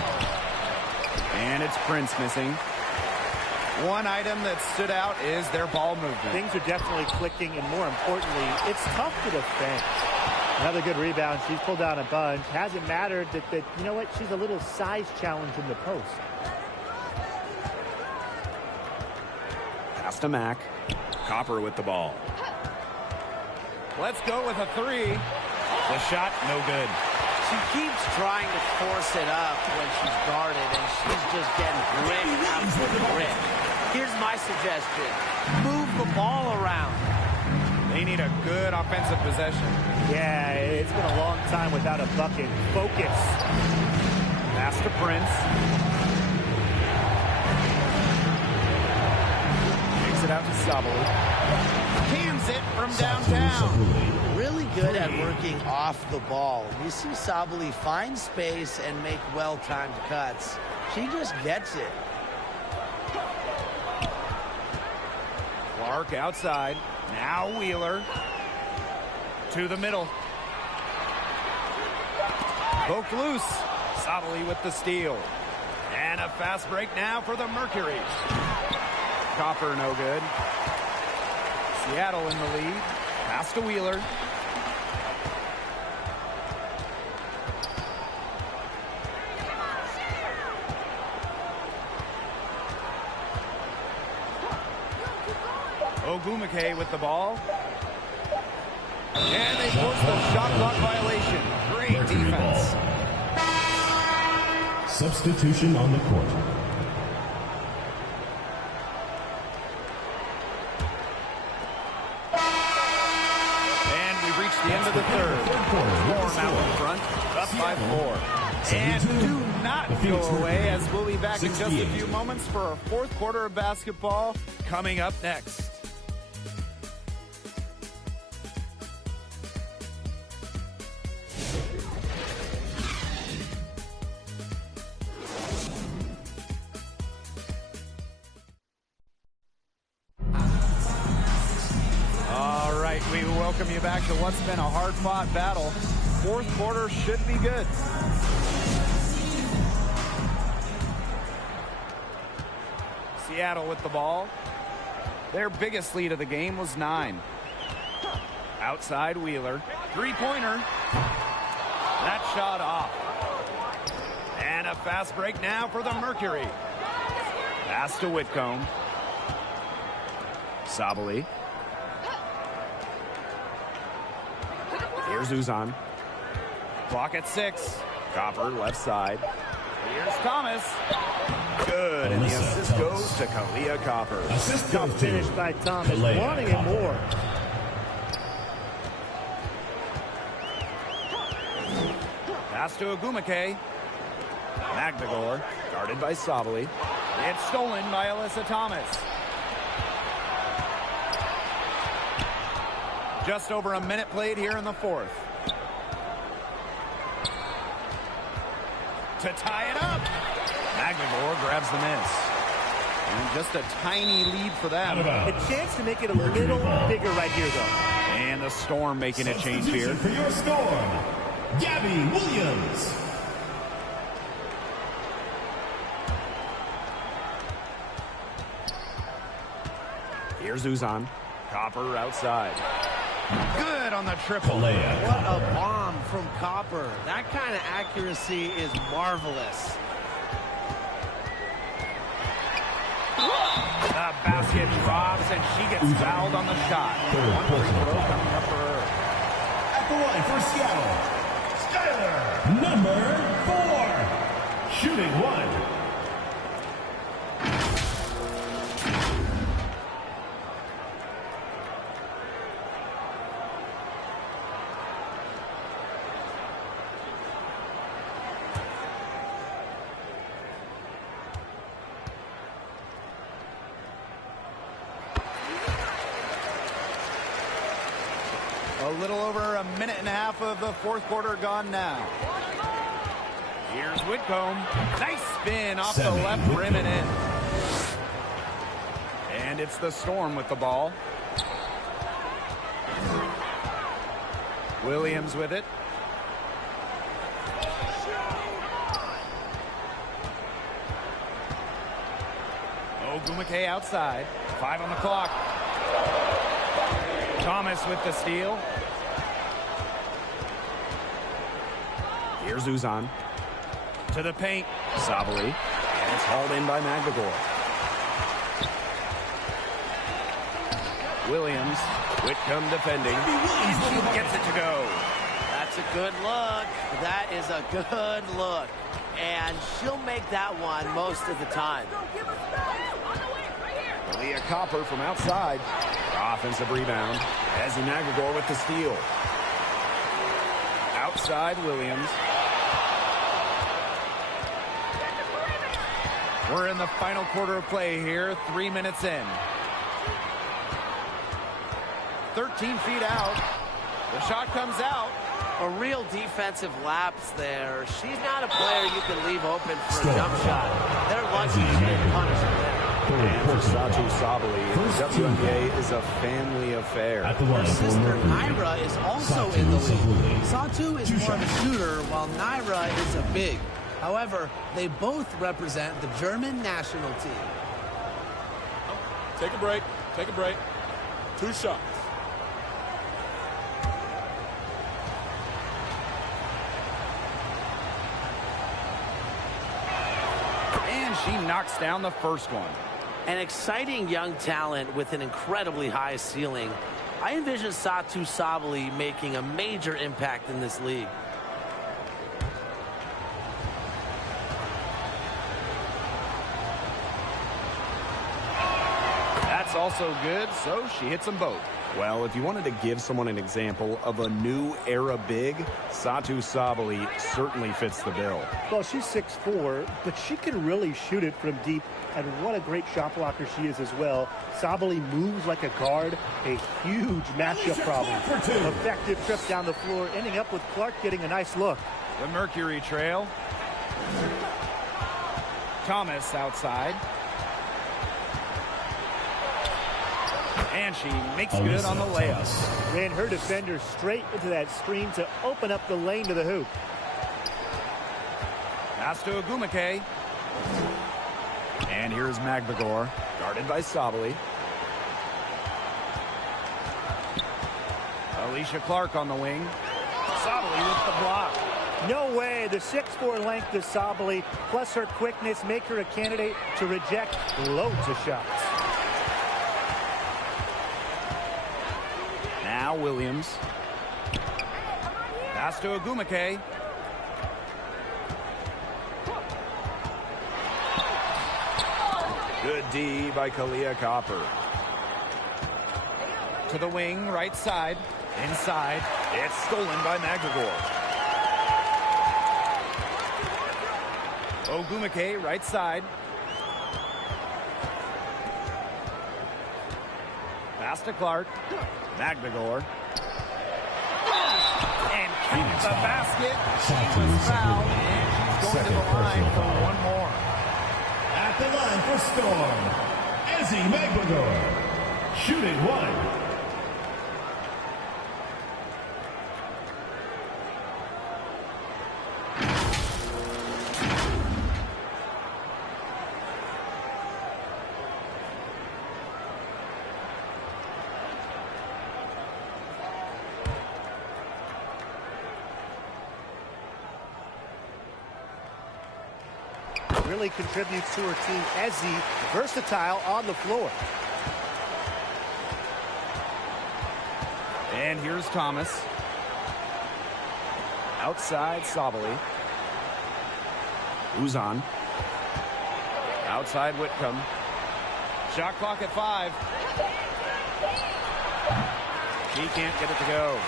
And it's Prince missing. One item that stood out is their ball movement. Things are definitely clicking, and more importantly, it's tough to defend. Another good rebound. She's pulled down a bunch. Hasn't mattered that you know what? She's a little size challenge in the post. Pass to Mack. Copper with the ball. Let's go with a three. The shot, no good. She keeps trying to force it up when she's guarded, and she's just getting brick after brick. Here's my suggestion. Move the ball around. They need a good offensive possession. Yeah, it's been a long time without a bucket. Focus. Pass to Prince. Takes it out to Sabali. Cans it from downtown. Really good at working off the ball. You see Sabali find space and make well-timed cuts. She just gets it. Clark outside. Now Wheeler. To the middle. Poked loose. Sabali with the steal. And a fast break now for the Mercury. Copper no good. Seattle in the lead. Pass to Wheeler. Ogumake with the ball. And they force the shot clock violation. Great defense. Substitution on the court. And we reach the end of the third. Storm out in front, up by 4. And do not go away, as we'll be back in just a few moments for our fourth quarter of basketball coming up next. We welcome you back to what's been a hard-fought battle. Fourth quarter should be good. Seattle with the ball. Their biggest lead of the game was 9. Outside Wheeler. Three-pointer. That shot off. And a fast break now for the Mercury. Pass to Whitcomb. Sabali. Here's Uzan. Clock at 6. Copper left side. Here's Thomas. Good, and the assist goes to Kalia Copper. Tough finish by Thomas, wanting it more. Pass to Wnba. Magnagor, guarded by Sabali. It's stolen by Alyssa Thomas. Just over a minute played here in the fourth. To tie it up. Magnagor grabs the miss. And just a tiny lead for them. A chance to make it a little bigger right here, though. And the Storm making a change here. For your Storm, Gabby Williams. Here's Uzan. Copper outside. Good on the triple. What a bomb from Copper. That kind of accuracy is marvelous. The basket drops, and she gets fouled on the shot. One free throw coming up for her. At the line for Seattle, Skylar, number 4. Shooting 1. A little over a minute and a half of the fourth quarter gone now. Here's Whitcomb. Nice spin off the left rim and in. And it's the Storm with the ball. Williams with it. Wnba outside. 5 on the clock. Thomas with the steal. Here's Uzan. To the paint. Sabali. And it's hauled in by Magnagor. Williams. Whitcomb defending. And she gets it to go. That's a good look. That is a good look. And she'll make that one most of the time. Leah Copper from outside. Offensive rebound. Ezzy Magnagor with the steal. Outside Williams. We're in the final quarter of play here. 3 minutes in. 13 feet out. The shot comes out. A real defensive lapse there. She's not a player you can leave open for a jump shot. They're lucky to get punished there. And for Satu Sabali, WNBA is a family affair. Her sister Naira is also in the league. Satu is more of a shooter, while Naira is a big. However, they both represent the German national team. Take a break. Take a break. 2 shots. And she knocks down the first one. An exciting young talent with an incredibly high ceiling. I envision Satu Sabali making a major impact in this league. That's also good, so she hits them both. Well, if you wanted to give someone an example of a new era big, Satu Sabali certainly fits the bill. Well, she's 6'4", but she can really shoot it from deep, and what a great shot blocker she is as well. Sabali moves like a guard, a huge matchup problem. Effective trip down the floor, ending up with Clark getting a nice look. The Mercury trail. Thomas outside. And she makes good on the layup. Ran her defender straight into that screen to open up the lane to the hoop. Pass to Wnba. And here's Magbagor, guarded by Sabali. Alicia Clark on the wing. Sabali with the block. No way. The 6'4" length of Sabali, plus her quickness, make her a candidate to reject loads of shots. Now Williams. Pass to Wnba. Good D by Kalia Copper. To the wing, right side. Inside. It's stolen by Magbagor. Wnba, right side. Pass to Clark. Magbagor. And counts the basket. She was fouled, and she's going to the line for one more. At the line for Storm, Ezzy Magbagor. Shooting one. Really contributes to her team. Ezzy, versatile on the floor. And here's Thomas. Outside, Sabali. Uzan. Outside, Whitcomb. Shot clock at 5. She can't get it to go.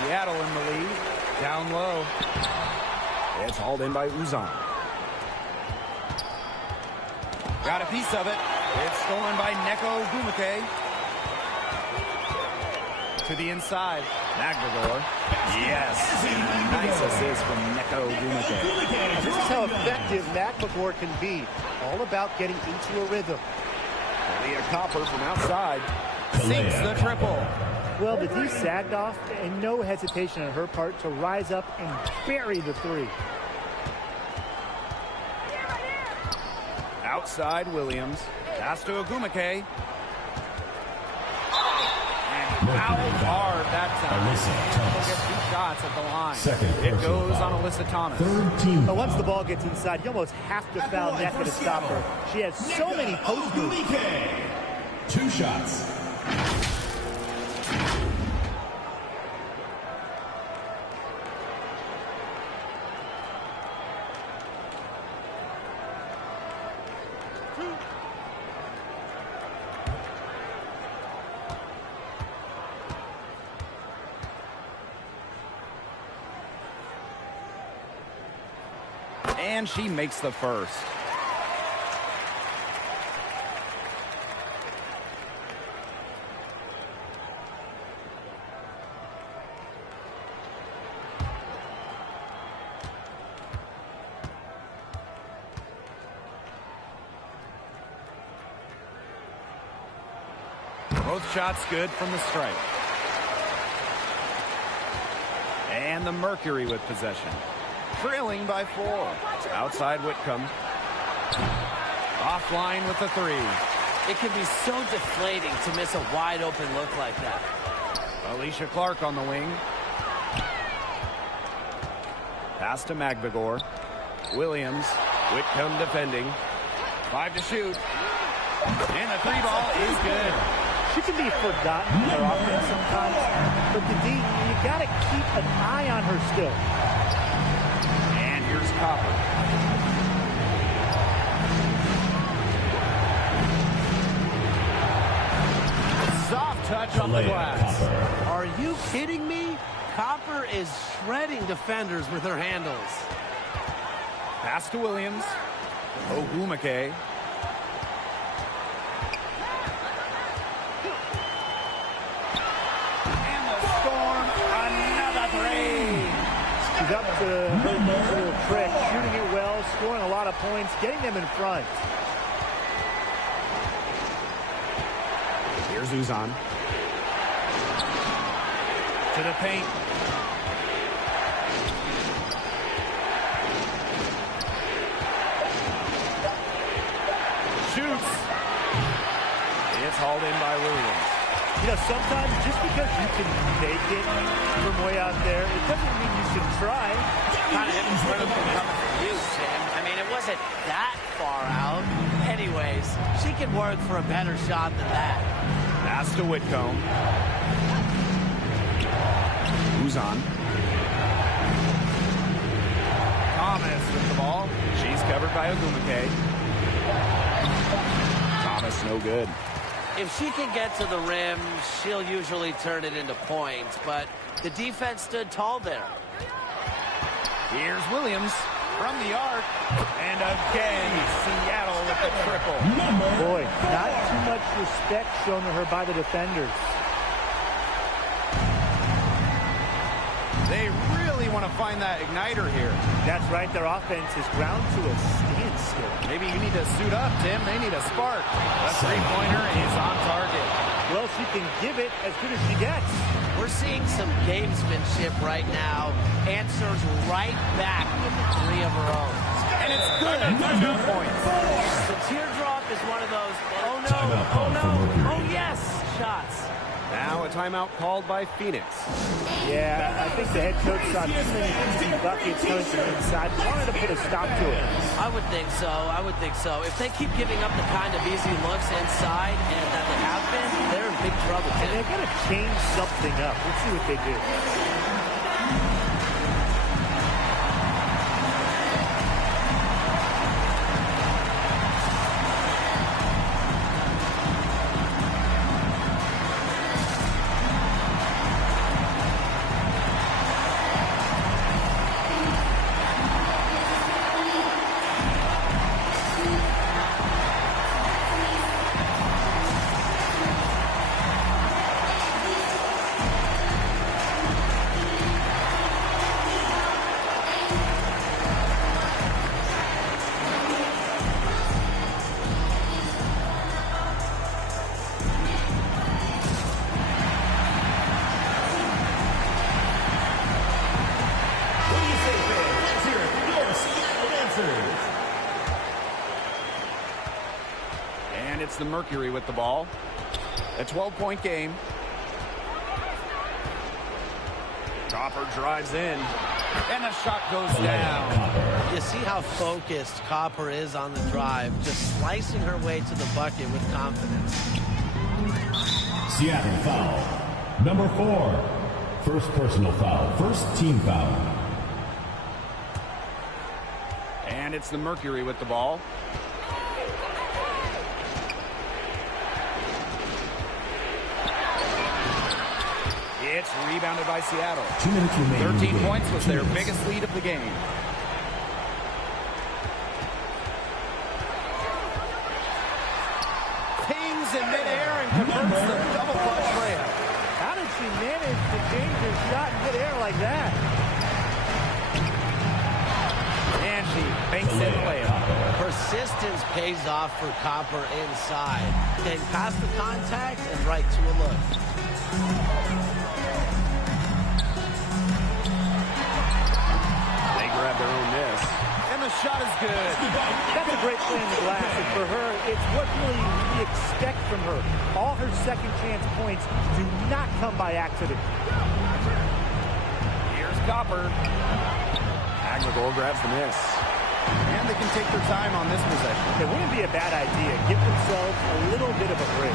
Seattle in the lead. Down low. It's hauled in by Uzan. Got a piece of it. It's stolen by Neko Wnba. To the inside. Magbagor. Yes. Nice assist from Neko Wnba. This is how effective Magbagor can be. All about getting into a rhythm. Leah Copper from outside. Sinks the triple. Well, the D sagged off, and no hesitation on her part to rise up and bury the three. Outside, Williams. Pass to Wnba. And fouled hard that time. She'll get 2 shots at the line. It goes on Alyssa Thomas. But once the ball gets inside, you almost have to foul Nneka to stop her. She has so many post moves. 2 shots. And she makes the first. Both shots good from the stripe. And the Mercury with possession. Trailing by 4. Outside Whitcomb. Offline with the 3. It can be so deflating to miss a wide open look like that. Alicia Clark on the wing. Pass to Magbagor. Williams. Whitcomb defending. 5 to shoot. And the 3 ball is good. She can be forgotten in her offense sometimes, but the D, you got to keep an eye on her still. And here's Copper. Soft touch on the glass. Are you kidding me? Copper is shredding defenders with her handles. Pass to Williams. Wnba. She's up to her usual trick, shooting it well, scoring a lot of points, getting them in front. Here's Uzan. To the paint. Shoots. It's hauled in by Williams. You know, sometimes just because you can make it from way out there, it doesn't mean you should try. Kind of hypocritical coming from you, Tim. I mean, it wasn't that far out. Anyways, she can work for a better shot than that. Pass to Whitcomb. Uzan. Thomas with the ball. She's covered by Wnba. Thomas no good. If she can get to the rim, she'll usually turn it into points, but the defense stood tall there. Here's Williams from the arc. And again, Seattle with the triple. Boy, not too much respect shown to her by the defenders. They really want to find that igniter here. That's right. Their offense is ground to a standstill. Maybe you need to suit up, Tim. They need a spark. The three-pointer is on target. Well, she can give it as good as she gets. We're seeing some gamesmanship right now. Answers right back with the three of her own. And it's good. 2 points. The teardrop is one of those, oh no, oh no, oh yes, shots. Now a timeout called by Phoenix. Yeah, I think the head coach saw too many easy buckets coming from the inside. Wanted to put a stop to it. I would think so. I would think so. If they keep giving up the kind of easy looks inside and that they have been, they're in big trouble. And they're going to change something up. Let's see what they do. It's the Mercury with the ball. A 12-point game. Copper drives in. And the shot goes down. You see how focused Copper is on the drive, just slicing her way to the bucket with confidence. Seattle foul. Number 4. First personal foul. First team foul. And it's the Mercury with the ball. It's rebounded by Seattle. 2 minutes remaining. 13 points was their biggest lead of the game. Pings in midair and converts the double clutch layup. How did she manage to change her shot in midair like that? And she banks in the layup. Persistence pays off for Copper inside. Then past the contact and right to a look. Grab their own miss. And the shot is good. That's a great play in the glass, and for her, it's what really we expect from her. All her second chance points do not come by accident. Here's Copper. Aguilar grabs the miss. And they can take their time on this possession. It wouldn't be a bad idea. Give themselves a little bit of a break.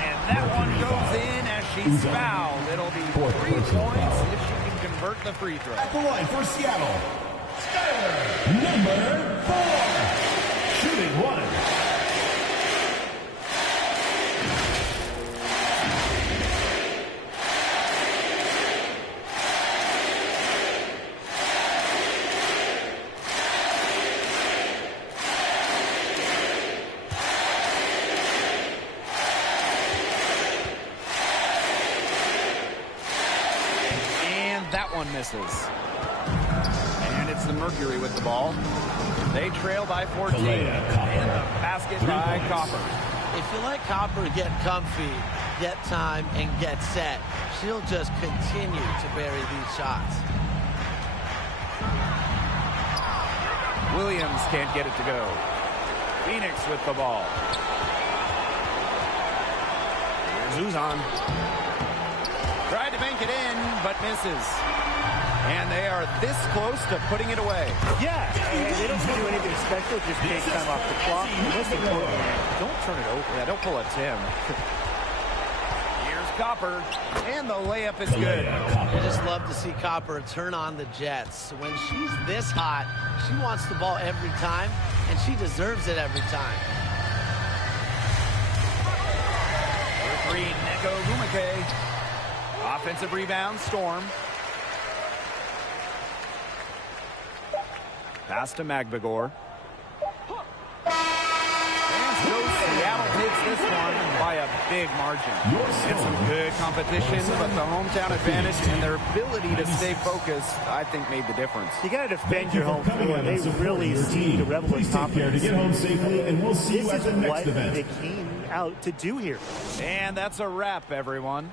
And that one goes in as she's fouled. It'll be 3 points if she can convert the free throw. At the line for Seattle, Skyler, number 4. Shooting 1. Misses. And it's the Mercury with the ball. They trail by 14. And the basket by Copper. If you let Copper get comfy, get time, and get set, she'll just continue to bury these shots. Williams can't get it to go. Phoenix with the ball. Here's Uzan. Tried to bank it in, but misses. And they are this close to putting it away. Yeah, and they don't have to do anything special. Just take time off the clock. Most importantly, don't turn it over. Yeah, don't pull a Tim. Here's Copper, and the layup is good. I just love to see Copper turn on the Jets. When she's this hot, she wants the ball every time, and she deserves it every time. For three, Neko Bumake. Offensive rebound, Storm. Pass to Magbagor. And so Seattle takes this one by a big margin. It's some good competition, but the hometown advantage and their ability to stay focused, I think, made the difference. You got to defend your home floor. They really seem to revel in confidence. Get home safely, and we'll see you at the next event. They came out to do here. And that's a wrap, everyone.